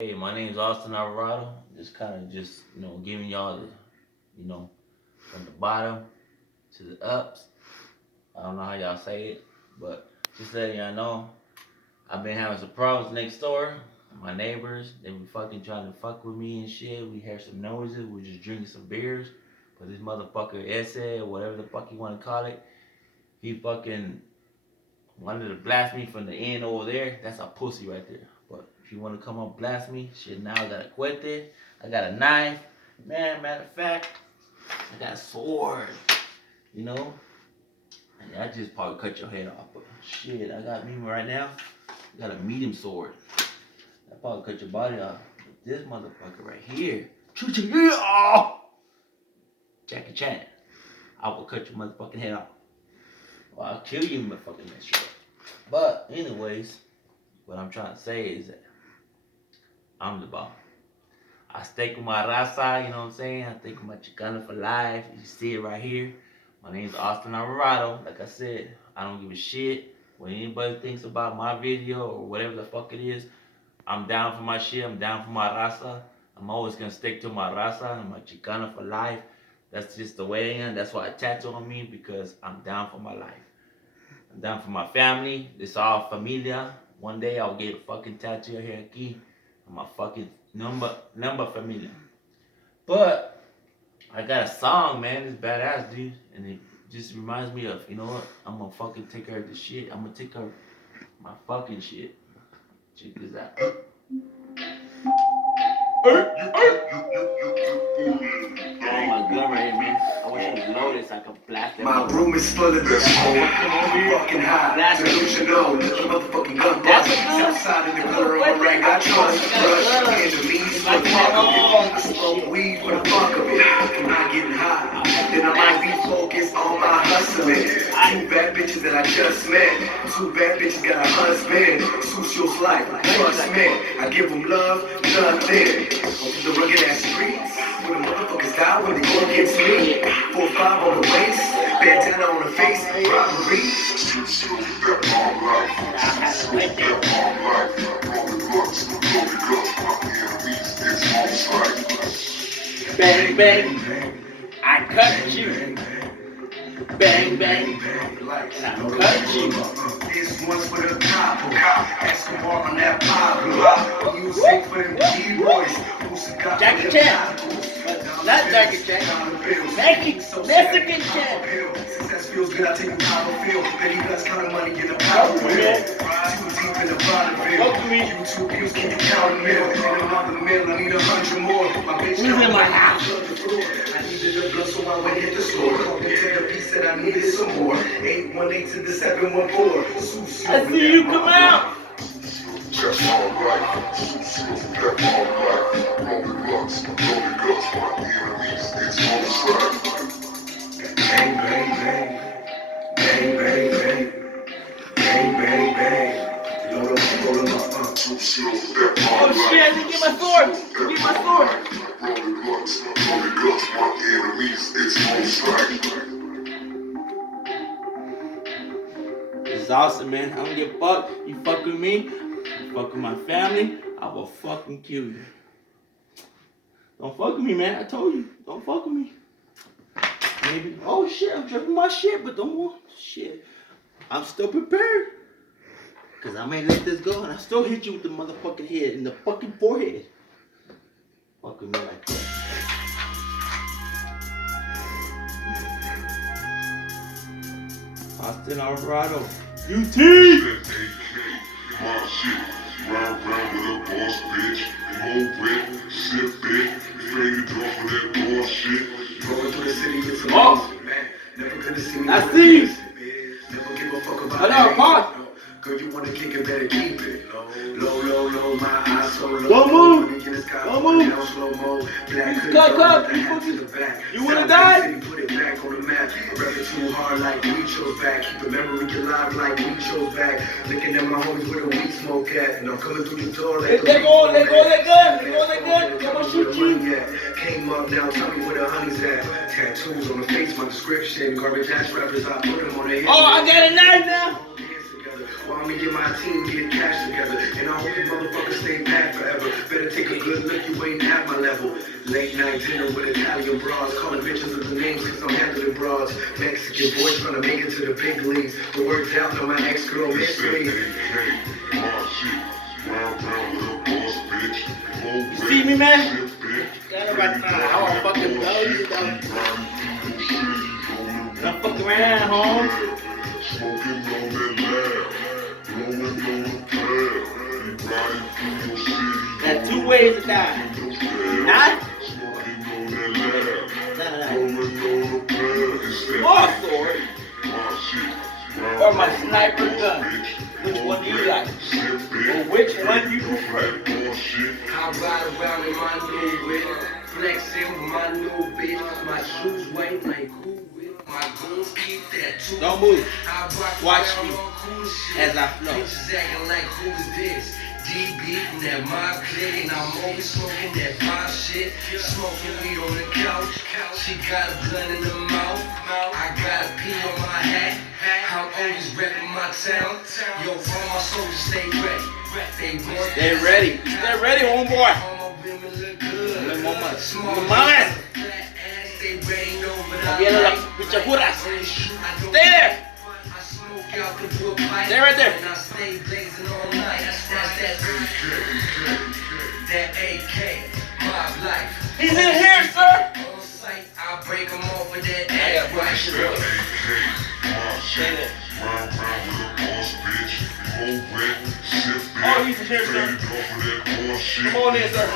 Hey, my name's Austin Alvarado. Just giving y'all you know, from the bottom to the ups. I don't know how y'all say it, but just letting y'all know, I've been having some problems next door. My neighbors, they been fucking trying to fuck with me and shit. We heard some noises. We just drinking some beers. But this motherfucker Esse, or whatever the fuck you want to call it, he fucking wanted to blast me from the end over there. That's a pussy right there. But if you want to come up blast me, shit, now I got a cuete. I got a knife. Man, matter of fact, I got a sword. You know? And I just probably cut your head off. But shit, I got me right now. I got a medium sword. I probably cut your body off. But this motherfucker right here. Yeah! Jackie Chan. I will cut your motherfucking head off. Well, I'll kill you, motherfucking mess you up. But anyways, what I'm trying to say is that I'm the bomb. I stay with my raza, you know what I'm saying? I stay with my Chicana for life. You see it right here. My name's Austin Alvarado. Like I said, I don't give a shit what anybody thinks about my video or whatever the fuck it is. I'm down for my shit. I'm down for my raza. I'm always gonna stick to my raza and my Chicana for life. That's just the way I am. That's why I tattoo on me, because I'm down for my life. I'm down for my family. It's all familia. One day I'll get a fucking tattoo here aquí. My fucking number familia. But I got a song, man. It's badass, dude. And it just reminds me of, you know what? I'm gonna fucking take care of this shit. I'm gonna take care of my fucking shit. Check this out. Oh my gun right here, man. I wish it was loaded so I could blast it. My room is full of this fucking high. Delusional, motherfucking gun bust. Outside of the color of a rag, I trust. Rush, enemies, for the fuck of it. I smoke weed for the fuck of it. I'm not getting high. Then I might be focused on my hustling. Two bad bitches that I just met. Two bad bitches got a husband. Sucio's life, trust me. I give them love, nothing. Onto the rugged ass streets. When the motherfuckers die, when they go against me. 4-5 on the waist, bandana on the face, robbery. That bomb life, that bomb life. Rolling blunts, loaded up, my enemies, it's on strike. Bang, bang, I cut you. Bang, bang, and I cut you. This one's for the cop, Escobar on that Pablo. Music for them D-boys. Jackie Chan. Not Jackie Chan. Mexican Chan. Success feels good, I take a power feel. Petty guys count of money in the power wheel. Too deep in the bottom bill. You 2 bills, can you count a mill? In another mill, I need 100 more. My bitch Who's in my house? I needed a blood, so I went hit the store. Called me to the piece that I needed some more. 818 to the 714. I see you come out. That's all right. That's all right. Rolling blunts, loaded guns, my enemies, it's on strike. Bang, bang, bang. Bang, bang, bang. Bang, bang, bang. Load up, roll 'em up, Oh shit, I didn't get my sword. Get my sword. Rolling blunts, loaded guns, my enemies, it's on strike. It's awesome, man. I don't give a fuck. You fuck with me, you fuck with my family, I will fucking kill you. Don't fuck with me, man. I told you. Don't fuck with me. Maybe. Oh shit, I'm dropping my shit, but don't want shit. I'm still prepared. Cause I may let this go and I still hit you with the motherfucking head in the fucking forehead. Fuck with me like that. Austin Alvarado. UT! My shit, round with a boss bitch, whole wet, sip big, faded off of that bullshit. Going through the city, it's a man. Never gonna see me. I see you. Never give a fuck about I know, pause. Girl, you wanna kick it, better keep it. Low, my eyes so low. Don't move. Don't move. Down slow mo. Black Cut. You wanna die? Put it back on the map. Rep it too hard like we chose back. Keep the memory alive like we chose back. Looking at my homies where the weed smoke at. And I'm coming through the door like Let go, that gun. Come on, shoot you. Came up, now tell me where the honey's at. Tattoos on the face, my description. Garbage ass rappers, I put them on the head. Oh, I got a knife now. While me and my team get cash together. And I hope you motherfuckers stay mad forever. Better take a good look, you ain't at my level. Late night dinner with Italian bras. Calling bitches with the names cause I'm handling bras. Mexican boys trying to make it to the big leagues. But worked out on my ex-girl miss me. See me, man? Got about time. I don't fucking know you, though. Don't fuck around, home. Smoking on that lab, blowing on the pad. We riding through your city. There's two ways to die. Not Smoking on that lab, nah. blowing on the pad. It's that More sword my shit. or my sniper gun. Which one do you like? Or which one do you prefer? I ride around in my new whip, flexing with my new bitch. My shoes white like cool whip. My goons keep that too. Don't move. I rock Watch around me on cool shit. as I flow. Bitches acting like who is this? DB from that mob clique, and I'm always smoking that pop shit. Smoking weed on the couch. She got a blunt in her mouth. I got a pee on my hat. I'm always repping my town. Yo, all my soldiers stay ready. Stay ready. Stay ready, homeboy. All my women look good. Look, mama. Small Mama. Stay ready, no, but Viene la pichajuras. Stay there. Stay right there. And I stay blazing all night. That AK, my life. He's in here, sir. On sight, I break them off with that I got ass one right. shit, bro. Stay there. Oh, he's in here, sir. Come on in, sir.